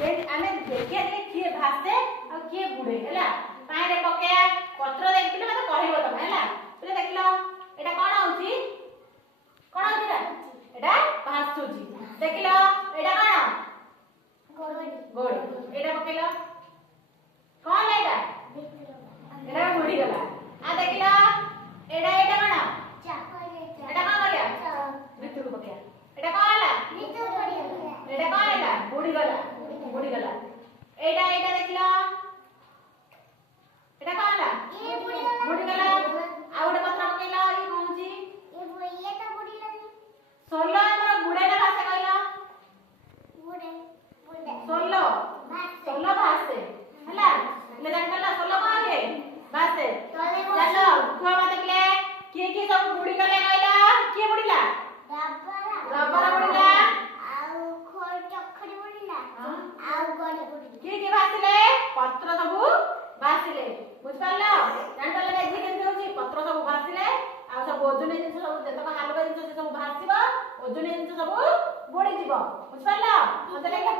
आमे देखिए किए भासे आ किए बुड़े हैला पानी रे पकेया पत्र देखिले मते कहइबो तमे हैला बोले देखलो एटा कोन होउची कोन होउची एटा भासुची देखलो एटा कोन गोड़ एटा पकेलो कोन एटा एटा बुड़ी गला आ देखलो एटा एटा कोन एटा कोन करिया भितर को पकेया एटा कोन हला एटा कोन एटा बुड़ी गला एटा एटा देखलो एटा कोन हला बुड़ी गला आ ओडे पत्र पकेला ई कोनची ये तो बुड़ी लगी सोलो हमर बुड़े ना भाषा कहलो बुड़े सोलो भाषे हला ले जान कहला सोलो कहले भाषे चलो कुआ मत देखले के सब बुड़ी गले कहला के बुड़ीला रबर बुड़ीला आउ खोर चखड़ी बुड़ीला आउ गड़े बुड़ी के भासिले पत्र सब भासिले बुझ पालो जान कहला देखि केमते होची पत्र सब भासिले आ सब ओजने जिंस सब जेतक हालवा जिंस सब भासिबो ओजने जिंस सब बुड़ी जीवो बुझ पालो मते लागला